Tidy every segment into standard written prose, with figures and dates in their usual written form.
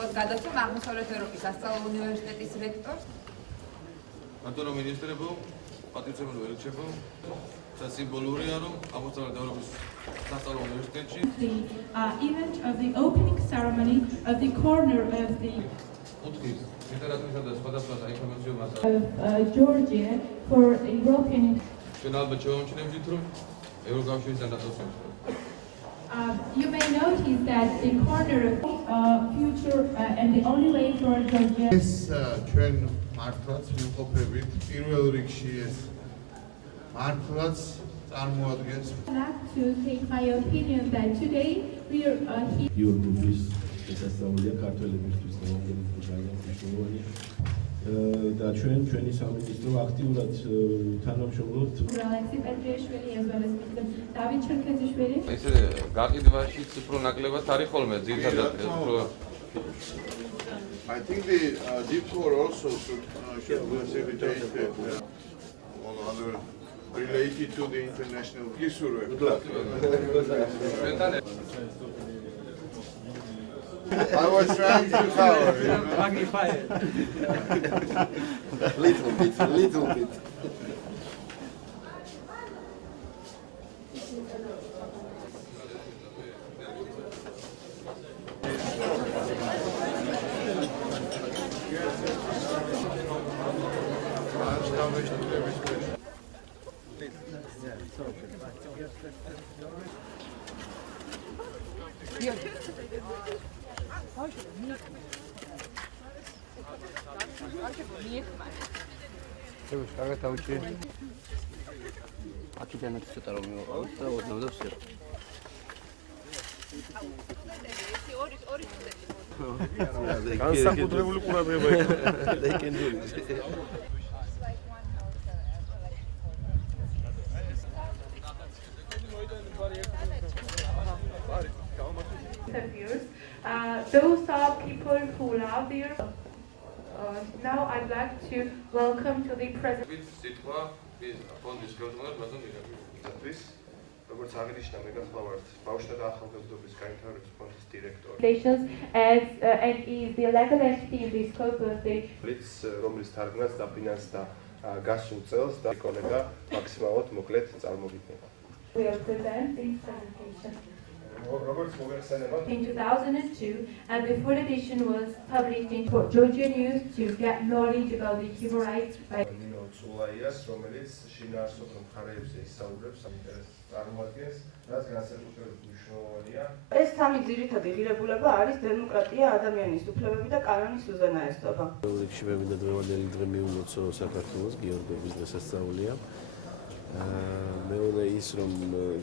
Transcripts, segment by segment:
ხოთ გადაცემ აღმოსავლეთ ევროპის სასწავლო უნივერსიტეტის რექტორს. Antônio Ministro, პატივცემულო ელჩებო, სასიმბოლურია რომ აღმოსავლეთ ევროპის სასწავლო უნივერსიტეტში the event of the opening ceremony of the corner of the კუთხის ლიტერატურისა და სხვადასხვა საინფორმაციო მასალა of Georgia for European. ჩვენ ალბათ შევამჩნევთ რომ ევროკავშირის ანტაკოსმოს You may notice that the corner of future and the only way for Georgia. ეს ჩვენ მართლაც ვიმყოფებით პირველ რიგში ეს მართლაც წარმოადგენს I'd like to take my opinion that today we are here. Eurogroup-ის შესასწავლია ქართველებისთვის რომელიც მნიშვნელოვანია და ჩვენი სამინისტრო აქტიურად თანამშრომლობთ. Alexei Petriashvili as well as Mr. David Cherkezishvili. ესე გაყიდვაში უფრო ნაკლებად არის ხოლმე ძირითადად I think the deep core also should facilitate all other related to the international issue. I was trying to cover it. Magnify it. Little bit. კარგად ავჭი. აქედანაც ცოტა რომ მივაყავთ და ოდნავ ვსირო. განსაკუთრებული ყურადღება იქნება. They can do it. Those are people who love their. Now I'd like to welcome to the president. სიტყვა ფონდის ხელმძღვანელ ბატონ მიხეილ. როგორც აღნიშნა, მე გახლავართ ბავშვთა და ახალგაზრდობის განვითარების ფონდის დირექტორი. And is the legal entity in the scope of the. რომლის თარგმნას დაფინანსდა გასულ წელს და კოლეგა მაქსიმალურად მოკლედ წარმოგიდგება. Will present this presentation. როგორც მოგეხსენებათ, In 2002, and the full edition was published in Georgia News to get knowledge about the human rights. ნინო ცულაიას, რომელიც შინაარსობრივ მხარეებზე ისაუბრებს საინტერესო წარმოადგენს, რაც განსაკუთრებით მნიშვნელოვანია. ეს სამი ძირითადი ღირებულება არის დემოკრატია, ადამიანის უფლებები და კანონის უზენაესობა. რიგში მე მინდა დღევანდელი დღე მივულოცო საქართველოს გიორგობის დღესასწაულია. მეორე ის რომ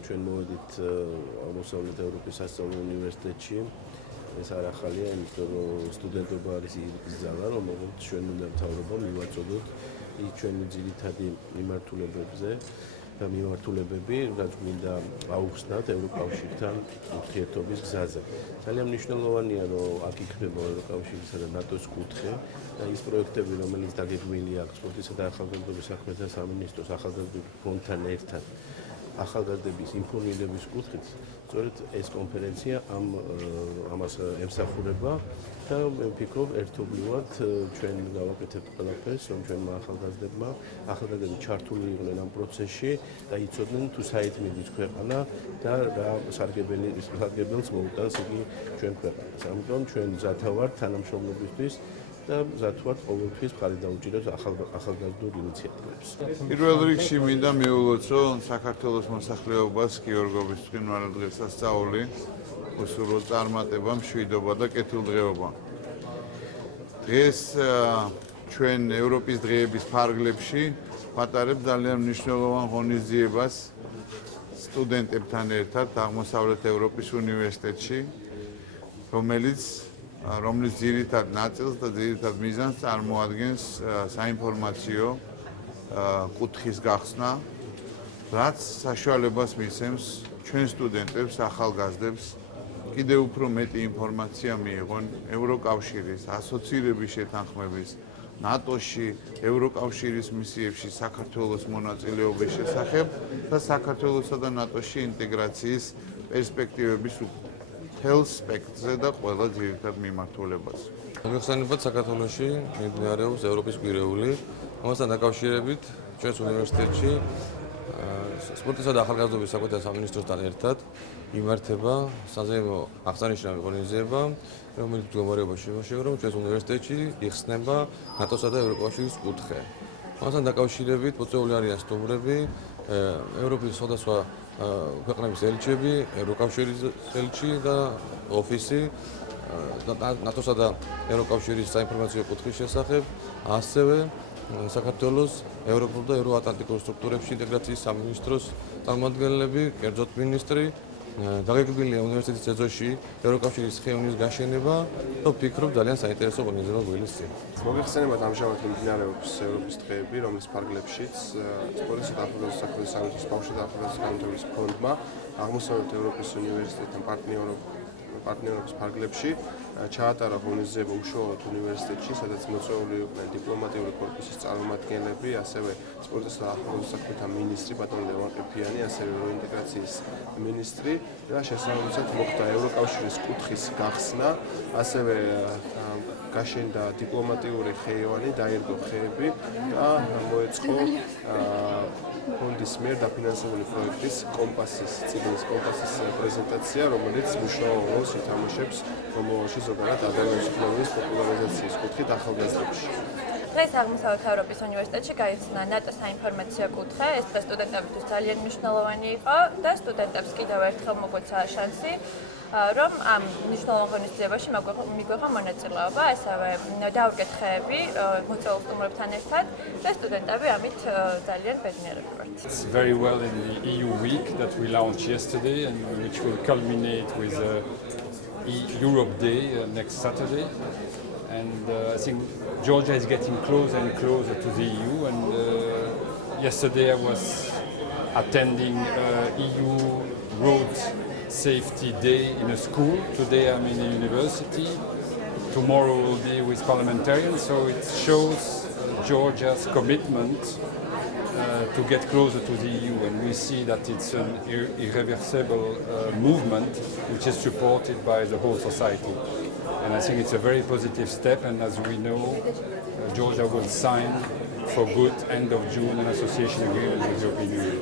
ჩვენ მოვედით აღმოსავლეთ ევროპის სასწავლო უნივერსიტეტში ეს არ ახალია, იმიტომ რომ სტუდენტობა არის ის ძალა, რომელიც ჩვენ უნდა მთავრობა მივაწოდოთ ის ჩვენი ძირითადი მიმართულებებზე და მიმართულებები, რაც გვინდა აუხსნათ ევროკავშირთან ურთიერთობის გზაზე. ძალიან მნიშვნელოვანია, რომ აქ იქნება ევროკავშირისა და ნატოს კუთხე და ის პროექტები, რომელიც დაგეგმილია სპორტისა და ახალგაზრდობის საქმეთა სამინისტროს ახალგაზრდობის ფონდთან ერთად ახალგაზრდების ინფორმირების კუთხით, სწორედ ეს კონფერენცია ამას ემსახურება და მე ვფიქრობ ერთობლივად ჩვენ გავაკეთებთ ყველაფერს, რომ ჩვენმა ახალგაზრდები ჩართული იყვნენ ამ პროცესში და იცოდნენ თუ საით მიდის ქვეყანა და რა სარგებელს მოუტანს იგი ჩვენ ქვეყანას. ამიტომ ჩვენ მზათა ვართ თანამშრომლობისთვის და მზად ვართ ყოველთვის მხარი დაუჭიროთ ახალგაზრდულ ინიციატივებს. პირველ რიგში მინდა მიულოცო საქართველოს მოსახლეობას გიორგობის ბრწყინვალე დღესასწაული, უსურვო წარმატება, მშვიდობა და კეთილდღეობა. დღეს ჩვენ ევროპის დღეების ფარგლებში ვატარებთ ძალიან მნიშვნელოვან ღონისძიებას სტუდენტებთან ერთად აღმოსავლეთ ევროპის უნივერსიტეტში, რომლის ძირითად ნაწილს და ძირითად მიზანს წარმოადგენს საინფორმაციო კუთხის გახსნა, რაც საშუალებას მისცემს ჩვენ სტუდენტებს, ახალგაზრდებს კიდევ უფრო მეტი ინფორმაცია მიიღონ ევროკავშირის ასოცირების შეთანხმების, ნატოში, ევროკავშირის მისიებში საქართველოს მონაწილეობის შესახებ და საქართველოსა და ნატოში ინტეგრაციის პერსპექტივების მთელ სპექტრზე და ყველა ძირითად მიმართულებას. მიხსენებათ საქართველოში მიმდინარეობს ევროპის გვირეული, ამასთან დაკავშირებით ჩვენს უნივერსიტეტში სპორტისა და ახალგაზრდობის საქმეთა სამინისტროსთან ერთად იმართება საზეიმო აღსანიშნავი ღონისძიება, რომელიც მდგომარეობაში იმაშია, რომ ჩვენს უნივერსიტეტში იხსნება ნატოსა და ევროკავშირის კუთხე. ამასთან დაკავშირებით მოწვეული არიან სტუმრები, ევროპის სხვადასხვა ქვეყნების ელჩები, ევროკავშირის ელჩი და ოფისი, ნატოსა და ევროკავშირის საინფორმაციო კუთხის შესახებ, ასევე საქართველოს ევროპულ და ევროატლანტიკურ სტრუქტურებში ინტეგრაციის სამინისტროს წარმომადგენლები, კერძოდ მინისტრი, დაგეგმილია უნივერსიტეტის ეზოში ევროკავშირის ხეივნის გაშენება და ვფიქრობ ძალიან საინტერესო ღონისძიება გველის წინ. მოგეხსენებათ ამჟამად მიმდინარეობს ევროპის დღეები, რომლის ფარგლებშიც სპორტისა და ახალგაზრდობის საქმეთა სამინისტროს ბავშვთა და ახალგაზრდების განვითარების ფონდმა აღმოსავლეთ ევროპის უნივერსიტეტთან პარტნიორობის ფარგლებში ჩაატარა ღონისძიება უშუალოდ უნივერსიტეტში, სადაც მოწვეული იყვნენ დიპლომატიური კორპუსის წარმომადგენლები, ასევე სპორტისა და ახალგაზრდობის საქმეთა მინისტრი ბატონი ლევან ყიფიანი, ასევე ევროინტეგრაციის მინისტრი და შესაბამისად მოხდა ევროკავშირის კუთხის გახსნა, ასევე გაშენდა დიპლომატიური ხეივანი, დაირგო ხეები და მოეწყო ფონდის მიერ დაფინანსებული პროექტის წიგნის კომპასის პრეზენტაცია, რომელიც მნიშვნელოვან როლს ითამაშებს მომავალში ზოგადად ადამიანის უფლებების პოპულარიზაციის კუთხით ახალგაზრდებში. დღეს აღმოსავლეთ ევროპის უნივერსიტეტში გაიხსნა ნატოს საინფორმაციო კუთხე. ეს დღე სტუდენტებისთვის ძალიან მნიშვნელოვანი იყო და სტუდენტებს კიდევ ერთხელ მოგვეცა შანსი, რომ ამ მნიშვნელოვან ღონისძიებაში მიგვეღო მონაწილეობა, ასევე დაუკითხეები მოწვეულ სტუმრებთან ერთად და სტუდენტები ამით ძალიან ბედნიერები ვართ. It's very well in the EU week that we launched yesterday and which will culminate with Europe Day next Saturday. And I think Georgia is getting closer and closer to the EU. And yesterday I was attending EU Road Safety Day in a school. Today I'm in a university. Tomorrow will be with parliamentarians. So it shows Georgia's commitment to get closer to the EU. And we see that it's an irreversible movement which is supported by the whole society. And I think it's a very positive step, and as we know, Georgia will sign for good end of June an association agreement with the European Union.